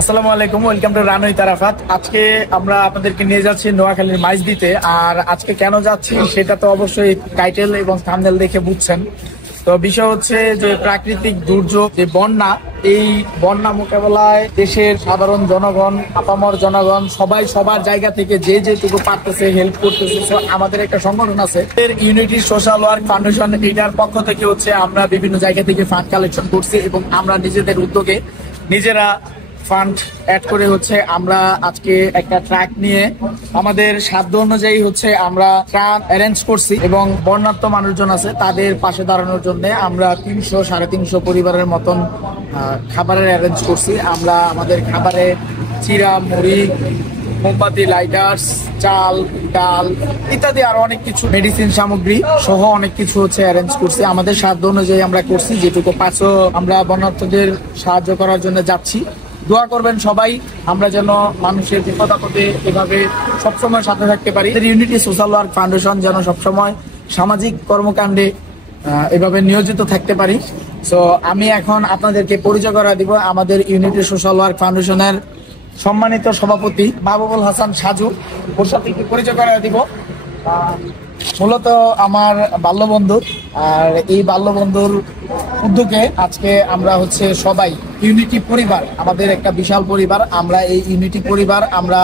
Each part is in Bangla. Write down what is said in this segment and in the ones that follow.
আসসালামু আলাইকুম, ওয়েলকাম টু রানুই তারাফাত। আজকে আমরা আপনাদেরকে নিয়ে যাচ্ছি নোয়াখালীর মাইজদিতে। আর আজকে কেন যাচ্ছি সেটা তো অবশ্যই টাইটেল এবং থাম্বনেল দেখে বুঝছেন। তো বিষয় হচ্ছে যে প্রাকৃতিক দুর্যোগ, যে বন্যা, এই বন্যা মোকাবেলায় দেশের সাধারণ জনগণ, আপামর জনগণ সবাই সবার জায়গা থেকে যে যেটুকু পারতেছে হেল্প করতেছে। আমাদের একটা সংগঠন আছে ইউনিটি সোশ্যাল ওয়ার্ক ফাউন্ডেশন, এটার পক্ষ থেকে হচ্ছে আমরা বিভিন্ন জায়গা থেকে ফান্ড কালেকশন করছি এবং আমরা নিজেদের উদ্যোগে নিজেরা ফান্ড অ্যাড করে হচ্ছে আমরা আজকে একটা ট্রাক নিয়ে আমাদের সাধ্য অনুযায়ী হচ্ছে আমরা ট্রাক অ্যারেঞ্জ করছি এবং বন্যার্ত মানুষজন আছে তাদের পাশে দাঁড়ানোর জন্য আমরা 300-350 পরিবারের মতন খাবারের অ্যারেঞ্জ করছি। আমরা আমাদের খাবারে চিরা, মুড়ি, মোমবাতি, লাইটার্স, চাল, ডাল ইত্যাদি আরো অনেক কিছু মেডিসিন সামগ্রী সহ অনেক কিছু হচ্ছে অ্যারেঞ্জ করছি। আমাদের সাধ্য অনুযায়ী আমরা করছি যেটুকু পাঁচশো। আমরা বন্যার্থদের সাহায্য করার জন্য যাচ্ছি। দোয়া করবেন সবাই, আমরা যেন মানুষের বিপদ আপদে এভাবে সবসময় সাথে থাকতে পারি। ইউনিটি সোশ্যাল ওয়ার্ক ফাউন্ডেশন যেন সবসময় সামাজিক কর্মকাণ্ডে এভাবে নিয়োজিত থাকতে পারি। সো আমি এখন আপনাদেরকে পরিচয় করা দিব আমাদের ইউনিটি সোশ্যাল ওয়ার্ক ফাউন্ডেশনের সম্মানিত সভাপতি মাহবুবুল হাসান সাজু। ওর সাথে একটু পরিচয় করা দিব। মূলত আমার বাল্যবন্ধু, আর এই বাল্যবন্ধুর উদ্যোগে আজকে আমরা হচ্ছে সবাই ইউনিটি পরিবার, আমাদের একটা বিশাল পরিবার। আমরা এই ইউনিটি পরিবার আমরা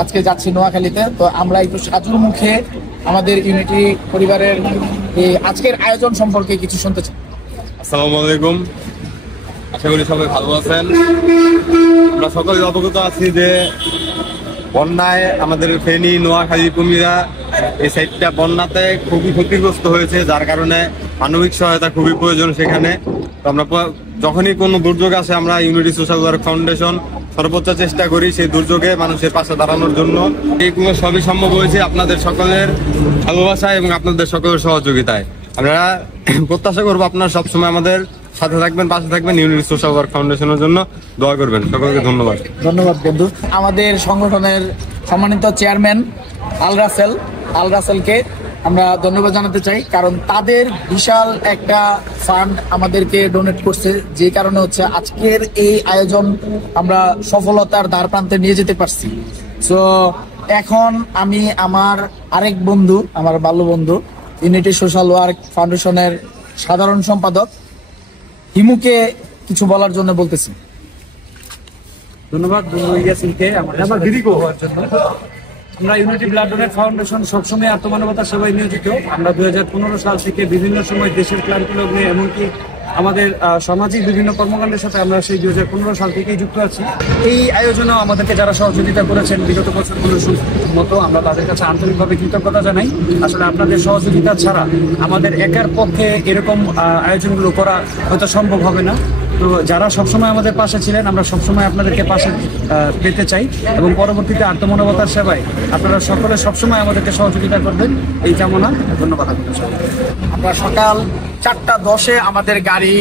আজকে যাচ্ছি নোয়াখালীতে। তো আমরা একটু সাজুর মুখে আমাদের ইউনিটি পরিবারের এই আজকের আয়োজন সম্পর্কে কিছু শুনতে চাই। আসসালামু আলাইকুম, আশা করি সবাই ভালো আছেন। আমরা সকলে অবগত আছি যে বন্যায় আমাদের ফেনী, নোয়াখালী, কুমিল্লা এই সাইডটা বন্যাতে খুবই ক্ষতিগ্রস্ত হয়েছে, যার কারণে মানবিক সহায়তা খুবই প্রয়োজন সেখানে। তো আমরা যখনই কোনো দুর্যোগ আসে আমরা ইউনিটি সোশ্যাল ওয়ার্ক ফাউন্ডেশন সর্বোচ্চ চেষ্টা করি সেই দুর্যোগে মানুষের পাশে দাঁড়ানোর জন্য। এইগুলো সবই সম্ভব হয়েছে আপনাদের সকলের ভালোবাসায় এবং আপনাদের সকলের সহযোগিতায়। আমরা প্রত্যাশা করবো আপনারা সবসময় আমাদের সাথে থাকবেন, পাশে থাকবেন। ইউনিটি সোশ্যাল ওয়ার্ক ফাউন্ডেশনের জন্য দোয়া করবেন। সকলকে ধন্যবাদ। ধন্যবাদ বন্ধু। আমাদের সংগঠনের সম্মানিত চেয়ারম্যান আল রাসেলকে আমরা ধন্যবাদ জানাতে চাই, কারণ তাদের বিশাল একটা ফান্ড আমাদেরকে ডোনেট করছে, যে কারণে হচ্ছে আজকের এই আয়োজন আমরা সফলতার দ্বার প্রান্তে নিয়ে যেতে পারছি। সো এখন আমি আমার আরেক বন্ধু, আমার বাল্য বন্ধু, ইউনিটি সোশ্যাল ওয়ার্ক ফাউন্ডেশনের সাধারণ সম্পাদক হিমুকে কিছু বলার জন্য বলতেছি। ধন্যবাদ বন্ধু ইয়াসিনকে আমার ভিডিও হওয়ার জন্য। আমরা ইউনিটি ব্লাড ডোনেট ফাউন্ডেশন সবসময় আত্মমানবতার সেবায় নিয়োজিত। আমরা 2015 সাল থেকে বিভিন্ন সময় দেশের ক্লান্তি লগ্নে এমনকি আমাদের সামাজিক বিভিন্ন কর্মকাণ্ডের সাথে আমরা সেই 2015 সাল থেকেই যুক্ত আছি। এই আয়োজনেও আমাদেরকে যারা সহযোগিতা করেছেন বিগত বছরগুলোর মতো আমরা তাদের কাছে আন্তরিকভাবে কৃতজ্ঞতা জানাই। আসলে আপনাদের সহযোগিতা ছাড়া আমাদের একার পক্ষে এরকম আয়োজনগুলো করা হয়তো সম্ভব হবে না। তো যারা সবসময় আমাদের পাশে ছিলেন, আমরা সবসময় আপনাদেরকে পাশে পেতে চাই এবং পরবর্তীতে আত্মমানবতার সেবায় আপনারা সকলে সবসময় আমাদেরকে সহযোগিতা করবেন এই কামনা। ধন্যবাদ। আমরা সকাল 4:10 আমাদের গাড়ি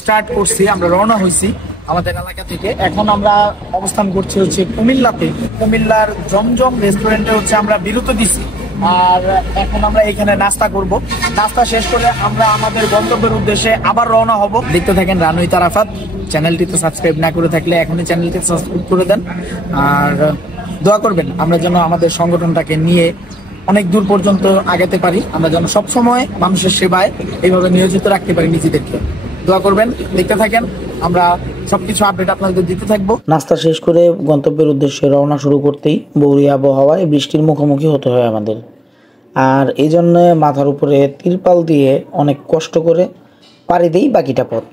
স্টার্ট করছি, আমরা রওনা হয়েছি আমাদের এলাকা থেকে। এখন আমরা অবস্থান করছি হচ্ছে কুমিল্লাতে। কুমিল্লার জমজম রেস্টুরেন্টে হচ্ছে আমরা বিরতি দিছি। আর এখন আমরা এখানে নাস্তা করব। নাস্তা শেষ করে আমরা আমাদের গন্তব্যের উদ্দেশ্যে আবার রওনা হব। দেখতে থাকেন রানুই তারাফাত। চ্যানেলটিতে সাবস্ক্রাইব না করে থাকলে এখনই চ্যানেলটি সাবস্ক্রাইব করে দেন। আর দোয়া করবেন আমরা যেন আমাদের সংগঠনটাকে নিয়ে অনেক দূর পর্যন্ত আগাতে পারি, আমরা যেন সবসময় মানুষের সেবায় এইভাবে নিয়োজিত রাখতে পারি নিজেদেরকে। দোয়া করবেন, দেখতে থাকেন, আমরা সবকিছু আপডেট আপনাদের দিতে থাকবো। নাস্তা শেষ করে গন্তব্যের উদ্দেশ্যে রওনা শুরু করতেই বৌরি আবহাওয়ায় বৃষ্টির মুখোমুখি হতে হয় আমাদের। আর এই জন্য মাথার উপরে তিরপাল দিয়ে অনেক কষ্ট করে পাড়ি দিই বাকিটা পথ।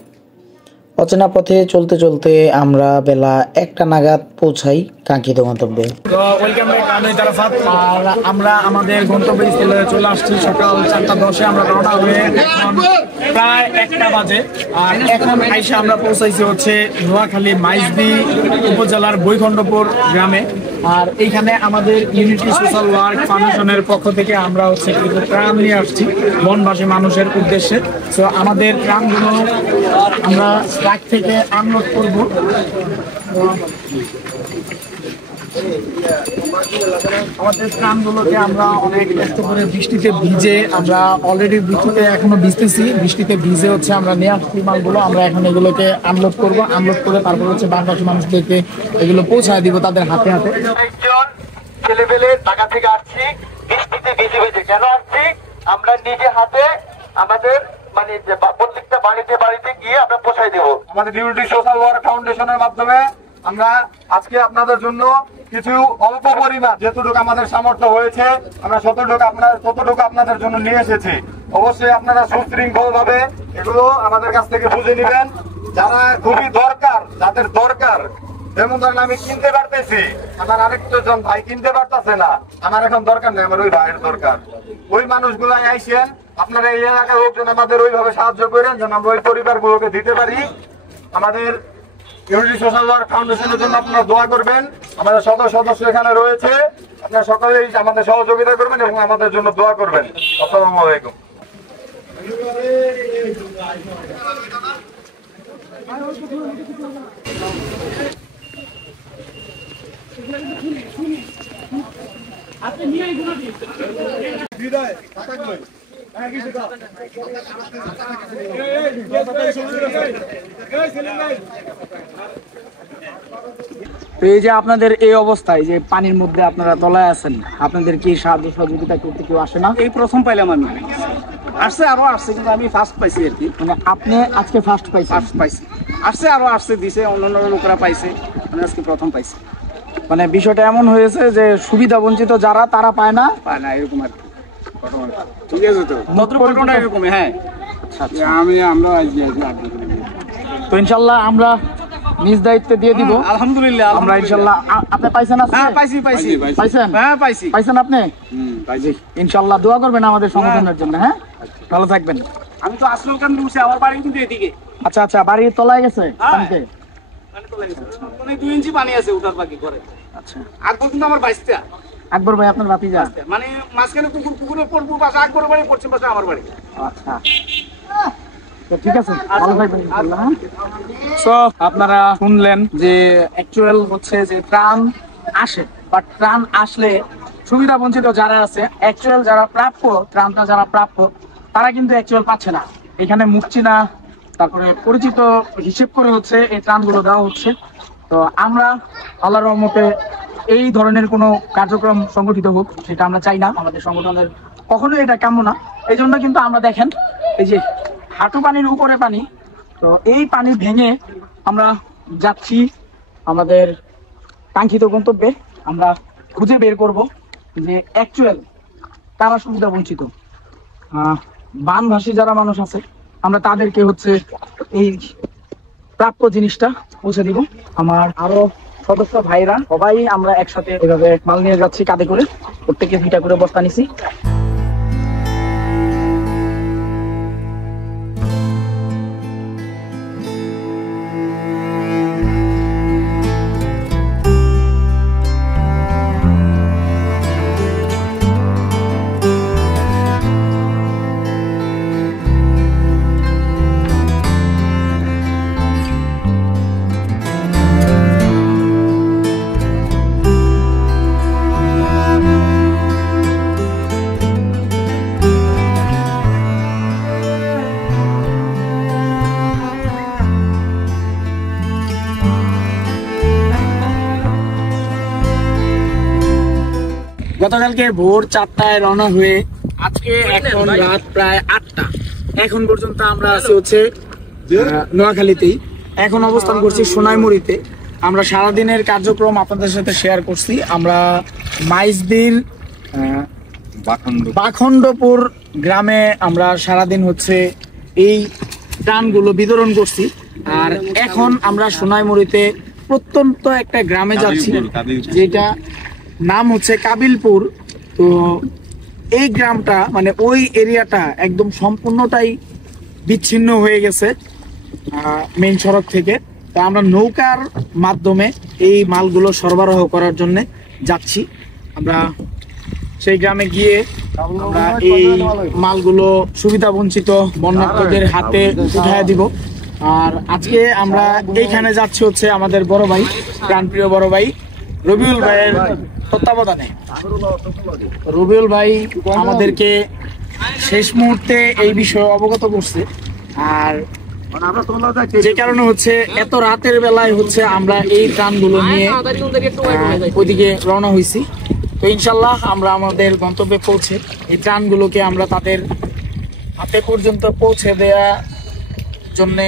অচেনা পথে চলতে চলতে আমরা বেলা 1টা নাগাদ পৌঁছাই কাঙ্ক্ষিত গন্তব্যে। Welcome back রানুই তারাফাত। আর আমরা আমাদের গন্তব্যস্থলে চলে আসছি সকাল 4:10 আমরা রওনা হয়ে এখন প্রায় 1টা বাজে। আর এখন আইসা আমরা পৌঁছাইছি হচ্ছে নোয়াখালী মাইজদি উপজেলার বৈকুণ্ঠপুর গ্রামে। আর এইখানে আমাদের ইউনিটি সোশ্যাল ওয়ার্ক ফাউন্ডেশনের পক্ষ থেকে আমরা হচ্ছে কিছু ত্রাণ নিয়ে আসছি বনবাসী মানুষের উদ্দেশ্যে। তো আমাদের ত্রাণগুলো আমরা ট্রাক থেকে আনলোড করবো। আমাদের ত্রাণগুলোকে আমরা অনেক কষ্ট করে বৃষ্টিতে ভিজে আমরা অলরেডি বৃষ্টিতে এখনো ভিজতেছি, বৃষ্টিতে ভিজে হচ্ছে আমরা নিয়ে আসছি মালগুলো। আমরা এখন এগুলোকে আনলোড করব, আনলোড করে তারপর হচ্ছে বাংলাদেশি মানুষদেরকে এগুলো পৌঁছায় দিব তাদের হাতে হাতে। ছেলেপেলে ঢাকা থেকে আসছি, বৃষ্টিতে ভিজে ভিজে কেন আসছি? আমরা নিজে হাতে আমাদের মানে প্রত্যেকটা বাড়িতে গিয়ে আমরা পৌঁছাই দেবো। আমাদের ইউনিটি সোশ্যাল ওয়ার্ক ফাউন্ডেশনের মাধ্যমে আমরা আজকে আপনাদের জন্য কিছু অল্প পরিমাণ যতটুকু আমাদের সামর্থ্য হয়েছে আমরা ততটুকু আপনাদের জন্য নিয়ে এসেছি। অবশ্যই আপনারা সুশৃঙ্খল ভাবে এগুলো আমাদের কাছ থেকে বুঝে নেবেন। যারা খুবই দরকার, যাদের দরকার, যেমন ধরেন আমি কিনতে পারতেছি, আমার আরেকজন ভাই কিনতে পারতেছে না, আমার এখন দরকার নেই, আমার ওই ভাইয়ের দরকার। ওই মানুষগুলো আইসেন, আপনারা এই এলাকার লোকজন আমাদের ওইভাবে সাহায্য করেন যেন আমরা ওই পরিবারগুলোকে দিতে পারি। আমাদের ইউনিটি সোশ্যাল ওয়ার্ক ফাউন্ডেশনের জন্য আপনারা দোয়া করবেন। আমাদের সদস্য এখানে রয়েছে, আপনারা সকলেই আমাদের সহযোগিতা করবেন এবং আমাদের জন্য দোয়া করবেন। আসসালামু আলাইকুম। তো এই যে আপনাদের এই অবস্থায় যে পানির মধ্যে আপনারা তলায় আছেন, আপনাদের কি সাহায্য সহযোগিতা করতে কেউ আসে না? এই প্রথম পাইলাম আমি, আসছে আরো আসছে, কিন্তু আমি ফার্স্ট পাইছি আর কি। মানে আপনি আজকে ফার্স্ট পাইছি, আসছে আরো আসছে, দিছে অন্যান্য লোকেরা পাইছে, আমি আজকে প্রথম পাইছি। মানে বিষয়টা এমন হয়েছে যে সুবিধা বঞ্চিত যারা তারা পায় না, এরকম আর কি। ঠিক আছে, তো ঘটনা এরকম। হ্যাঁ, আমরা তো ইনশাল্লাহ আমরা নিজ দায়িত্বে দিয়ে দিব। আলহামদুলিল্লাহ আমরা ইনশাল্লাহ। আপনি পাইছেন? হ্যাঁ পাইছি। পাইছেন? হ্যাঁ পাইছি। পাইছেন আপনি? ইনশাল্লাহ দোয়া করবেন আমাদের সংগঠনের জন্য। হ্যাঁ, ভালো থাকবেন। আমি তো আসলে ওখানে উঠছি, আমার বাড়ি কিন্তু এদিকে। আচ্ছা, বাড়ির তলায় গেছে পানিতে? মানে 2 ইঞ্চি পানি আছে উঠার বাকি করে। আচ্ছা, আকবর কিন্তু আমার বাইশটা। আকবর ভাই আপনার ভাতিজা? মানে মাঝখানে পুকুরের পূর্ব পাশে আকবর বাড়ি, পশ্চিম পাশে আমার বাড়ি। আচ্ছা, তো ঠিক আছে, ভালো থাকবেন ইনশাআল্লাহ। সো আপনারা শুনলেন যে অ্যাকচুয়াল হচ্ছে যে ত্রাণ আসে, বাট ত্রাণ আসলে সুবিধা বঞ্চিত যারা আছে, অ্যাকচুয়াল যারা প্রাপ্য, ত্রাণটা যারা প্রাপ্য, তারা কিন্তু অ্যাকচুয়াল পাচ্ছে না। এখানে মুখচিনা, তারপরে পরিচিত হিসেব করে হচ্ছে এই ত্রাণগুলো দেওয়া হচ্ছে। তো আমরা আল্লাহর রহমতে এই ধরনের কোনো কার্যক্রম সংগঠিত হোক সেটা আমরা চাই না, আমাদের সংগঠনের কখনোই এটা কাম্য না। এই জন্য কিন্তু আমরা দেখেন এই যে হাঁটু পানির উপরে পানি, তো এই পানি ভেঙে আমরা যাচ্ছি আমাদের কাঙ্ক্ষিত গন্তব্যে। আমরা খুঁজে বের করব যে অ্যাকচুয়াল কারা সুবিধা বঞ্চিত। বানভাসী যারা মানুষ আছে আমরা তাদেরকে হচ্ছে এই প্রাপ্য জিনিসটা পৌঁছে দিব। আমার আরো সদস্য ভাইরা সবাই আমরা একসাথে এভাবে মাল নিয়ে যাচ্ছি, কাঁধে করে, প্রত্যেকে 2টা করে বস্তা নিছি। গতকালকে ভোর 4টায় রওনা হয়ে আজকে এখন রাত প্রায় 8টা, এখন পর্যন্ত আমরা আছি হচ্ছে নোয়াখালীতেই। এখন অবস্থান করছি সোনাইমুড়িতে। আমরা সারাদিনের কার্যক্রম আপনাদের সাথে শেয়ার করছি। আমরা মাইজদির বাখণ্ডপুর গ্রামে আমরা সারাদিন হচ্ছে এই ত্রাণগুলো বিতরণ করছি। আর এখন আমরা সোনাইমুড়িতে প্রত্যন্ত একটা গ্রামে যাচ্ছি, যেটা নাম হচ্ছে কাবিলপুর। তো এই গ্রামটা মানে ওই এরিয়াটা একদম সম্পূর্ণটাই বিচ্ছিন্ন হয়ে গেছে মেইন সড়ক থেকে। তো আমরা নৌকার মাধ্যমে এই মালগুলো সরবরাহ করার জন্য যাচ্ছি। আমরা সেই গ্রামে গিয়ে আমরা এই মালগুলো সুবিধা বঞ্চিত বন্যার্থদের হাতে উঠায় দিব। আর আজকে আমরা এইখানে যাচ্ছি হচ্ছে আমাদের বড় ভাই, প্রাণপ্রিয় বড় ভাই রবিউল ভাইয়ের তত্ত্বাবধানে। রবিউল ভাই আমাদেরকে শেষ মুহূর্তে এই বিষয়ে অবগত করছে, আর যে কারণে হচ্ছে এত রাতের বেলায় হচ্ছে আমরা এই ত্রাণগুলো নিয়ে ওইদিকে রওনা হয়েছি। তো ইনশাল্লাহ আমরা আমাদের গন্তব্যে পৌঁছে এই ত্রাণগুলোকে আমরা তাদের হাতে পর্যন্ত পৌঁছে দেওয়া জন্য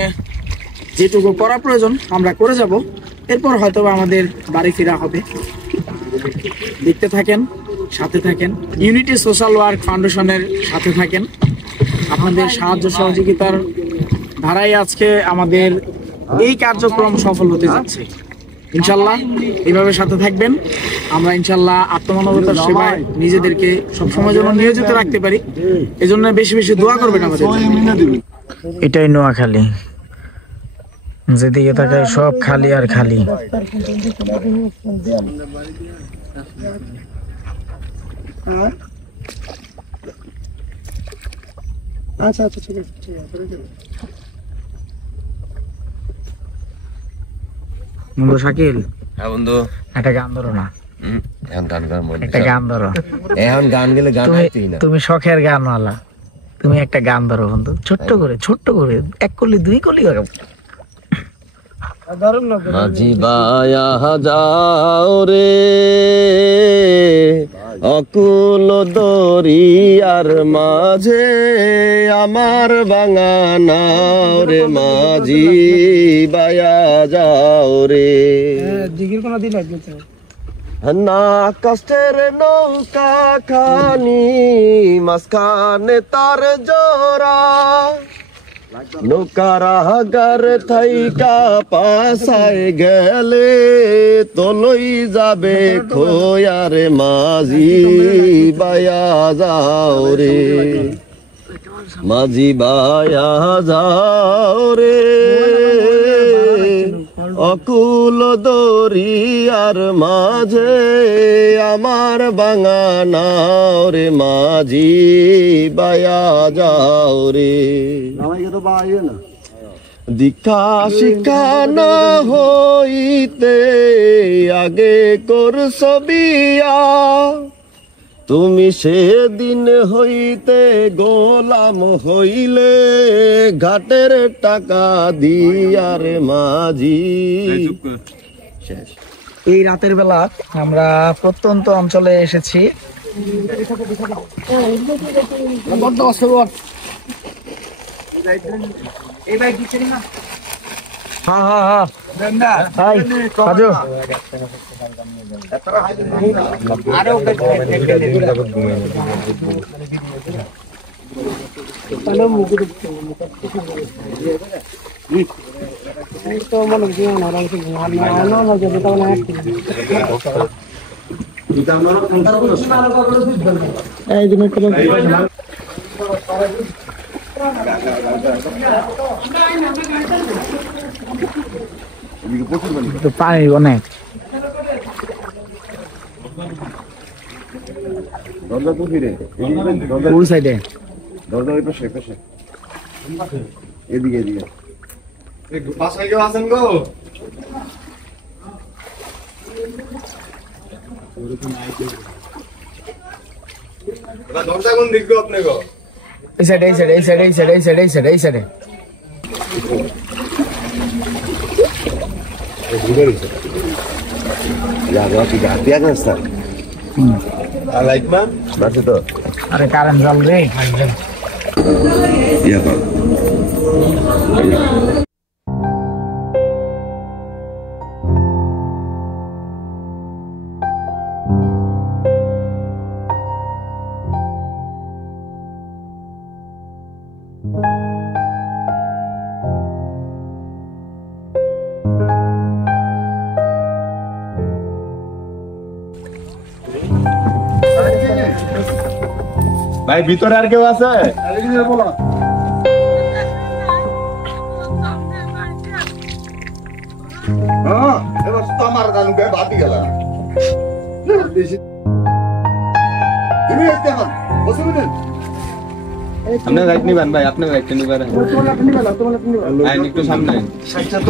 যেটুকু করা প্রয়োজন আমরা করে যাব। এরপর হয়তো আমাদের বাড়ি ফেরা হবে। দেখতে থাকেন, সাথে থাকেন, ইউনিটি সোশ্যাল ওয়ার্ক ফাউন্ডেশনের সাথে থাকেন। আপনাদের সাহায্য সহযোগিতার ধারায় আজকে আমাদের এই কার্যক্রম সফল হতে যাচ্ছে। ইনশাল্লাহ এইভাবে সাথে থাকবেন। আমরা ইনশাল্লাহ আত্মমানবতার সেবায় নিজেদেরকে সবসময় যেন নিয়োজিত রাখতে পারি, এজন্য বেশি বেশি দোয়া করবেন আমাদের। এটাই নোয়াখালী, যেদিকে তাকায় সব খালি আর খালি। আচ্ছা আচ্ছা ঠিক আছে, ঠিক আছে। বন্ধু শাকিল, হ্যাঁ বন্ধু, একটা গান ধরো না। এখন গান গান মনে একটা গান ধরো। এখন গান গেলে গান গাইতেই না। তুমি শখের গানওয়ালা, তুমি একটা গান ধরো বন্ধু, ছোট্ট করে এক কলি দুই কলি মাঝি বায়া যাও রে অকুল দরিয়ার মাঝে আমার বাঙানা রে, মাঝি বায়া যাও রে দিঘির কোনো দিন না কষ্টের নৌকা খানি মাঝখানে তার জোড়া, নৌকার হাগার থাইকা পাশায় গেলে তলই যাবে খোয়ারে, মাঝি বায়া যাও রে, মাঝি বায়া যাও রে অকুল দরিয়ার মাঝে আমার বাঙানা রে, মাঝি বায়া যাও রে। দীক্ষা শিক্ষা না হইতে আগে করছ বিয়া, তুমি সেদিন হইতে গোলাম হইলে ঘাটের টাকা দিয়ার মাঝি। এই রাতের বেলা আমরা প্রত্যন্ত অঞ্চলে এসেছি। পানি অনেক কোন সাইডে এদিকে এদিকে বাসায় কেউ আছেন গো? দরজা কোন দিক গো আপনি গো? এই সাইডে এই সাইডে এই সাইডে এই সাইডে এই সাইডে এই সাইডে এই সাইডে আরে কারেন্ট জল রে ভাই ভিতরে আর কেউ আছে? আপনি রাইট নিবেন ভাই, আপনি রাইট নিবেন একটু সামনে।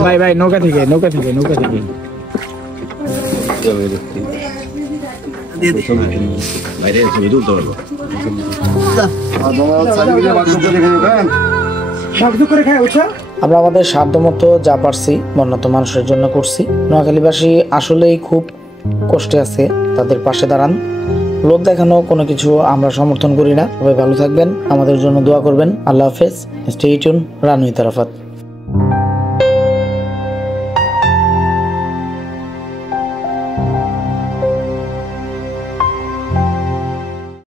ভাই ভাই নৌকা থেকে নৌকা থেকে নৌকা থেকে আমরা আমাদের সাধ্যমতো যা পারছি বন্যাত মানুষের জন্য করছি। নোয়াখালীবাসী আসলেই খুব কষ্টে আছে, তাদের পাশে দাঁড়ান। লোক দেখানো কোনো কিছু আমরা সমর্থন করি না। সবাই ভালো থাকবেন, আমাদের জন্য দোয়া করবেন। আল্লাহ হাফেজ। স্টে টিউন, রানুই তারাফাত।